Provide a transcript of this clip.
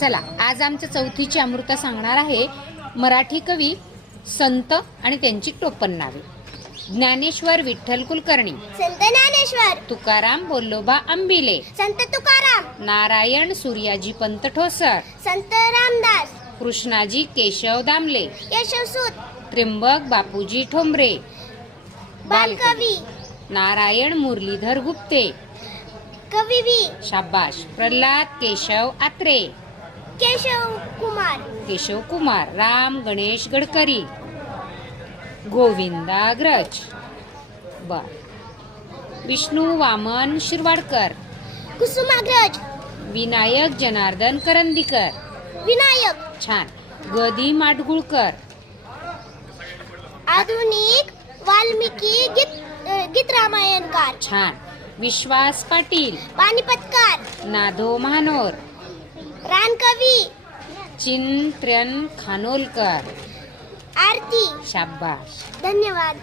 चला, आज आमच्या चौथीची अमृता सांगणार आहे मराठी कवी संत आणि त्यांची टोपण नावे. ज्ञानेश्वर विठ्ठल कुलकर्णी, संत ज्ञानेश्वर. तुकाराम बोल्लोबा अंबिले, संत तुकाराम. नारायण सूर्याजी पंत ठोसर, संत रामदास. कृष्णाजी केशव दामले, यशवसूत. त्र्यंबक बापूजी ठोंबरे, बालकवी. नारायण मुरलीधर गुप्ते, कवी बी. शाबाश. प्रल्हाद केशव आत्रे, केशव कुमार. राम गणेश गडकरी, गोविंदाग्रज. बर. विष्णू वामन शिरवाडकर, कुसुमाग्रज. विनायक जनार्दन करंदीकर, विनायक. छान. गदी माडगुळकर, आधुनिक वाल्मिकी गीत रामायणकार. छान. विश्वास पाटील, पानिपतकार. नाधो महानोर, रानकवी. चिंत्र्यन खानोलकर, आरती. शाबाश. धन्यवाद.